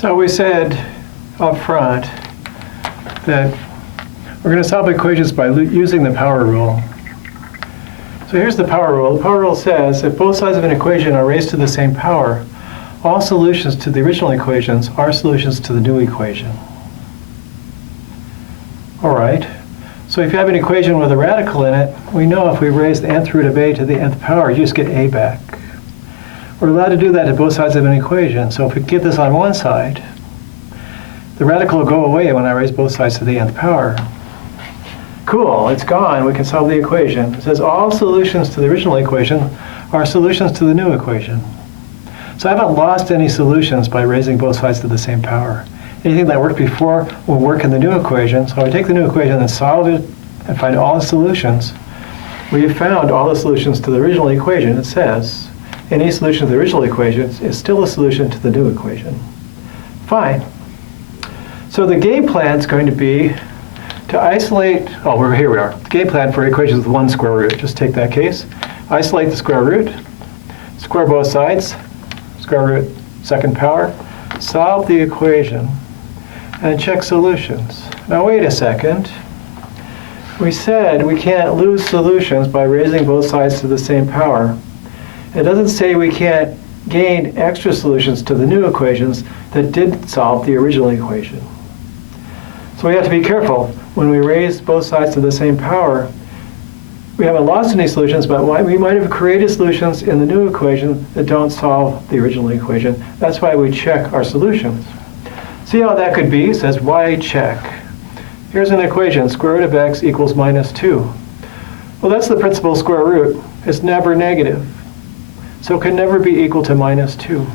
So we said up front that we're going to solve equations by using the power rule. So here's the power rule. The power rule says if both sides of an equation are raised to the same power, all solutions to the original equations are solutions to the new equation. All right. So if you have an equation with a radical in it, we know if we raise the nth root of a to the nth power, you just get a back. We're allowed to do that to both sides of an equation. So if we get this on one side, the radical will go away when I raise both sides to the nth power. Cool, it's gone. We can solve the equation. It says all solutions to the original equation are solutions to the new equation. So I haven't lost any solutions by raising both sides to the same power. Anything that worked before will work in the new equation. So I take the new equation and solve it and find all the solutions. We have found all the solutions to the original equation. It says any solution to the original equation is still a solution to the new equation. Fine. So the game plan is going to be to isolate, here we are. The game plan for equations with one square root. Just take that case. Isolate the square root, square both sides, square root second power, solve the equation, and check solutions. Now wait a second. We said we can't lose solutions by raising both sides to the same power. It doesn't say we can't gain extra solutions to the new equations that did solve the original equation. So we have to be careful. When we raise both sides to the same power, we haven't lost any solutions, but we might have created solutions in the new equation that don't solve the original equation. That's why we check our solutions. See how that could be? It says y check. Here's an equation, square root of x equals -2. Well, that's the principal square root. It's never negative. So it can never be equal to -2.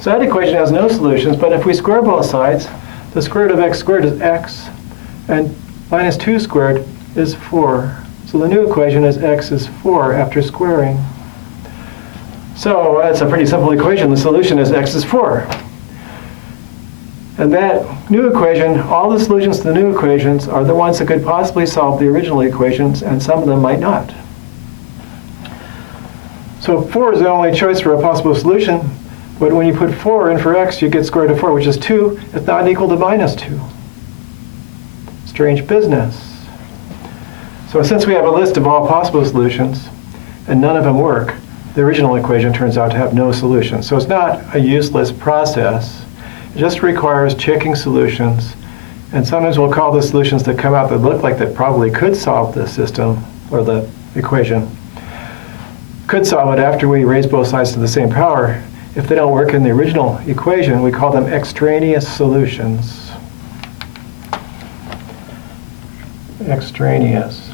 So that equation has no solutions, but if we square both sides, the square root of x squared is x, and -2 squared is 4. So the new equation is x is 4 after squaring. So that's a pretty simple equation. The solution is x is 4. And that new equation, all the solutions to the new equations are the ones that could possibly solve the original equations, and some of them might not. So 4 is the only choice for a possible solution, but when you put 4 in for x, you get square root of 4, which is 2. It's not equal to -2. Strange business. So since we have a list of all possible solutions, and none of them work, the original equation turns out to have no solution. So it's not a useless process. It just requires checking solutions, and sometimes we'll call the solutions that come out that look like they probably could solve the system, or the equation, could solve it after we raise both sides to the same power. If they don't work in the original equation, we call them extraneous solutions. Extraneous.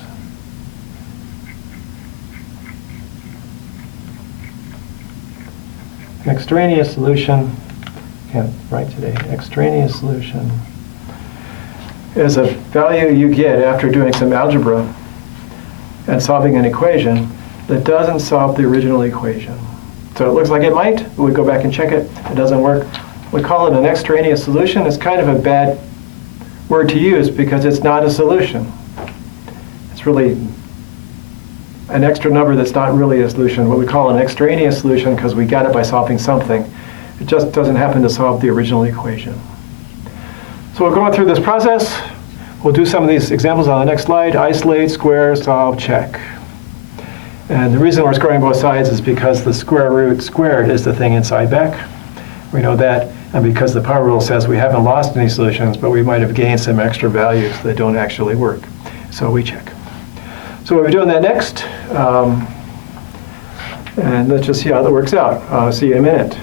An extraneous solution, can't write today, extraneous solution is a value you get after doing some algebra and solving an equation that doesn't solve the original equation. So it looks like it might, but we go back and check it, it doesn't work. We call it an extraneous solution. It's kind of a bad word to use because it's not a solution. It's really an extra number that's not really a solution. What we call an extraneous solution because we got it by solving something. It just doesn't happen to solve the original equation. So we're going through this process. We'll do some of these examples on the next slide. Isolate, square, solve, check. And the reason we're squaring both sides is because the square root squared is the thing inside back. We know that. And because the power rule says we haven't lost any solutions, but we might have gained some extra values that don't actually work. So we check. So we'll be doing that next. And let's just see how that works out. See you in a minute.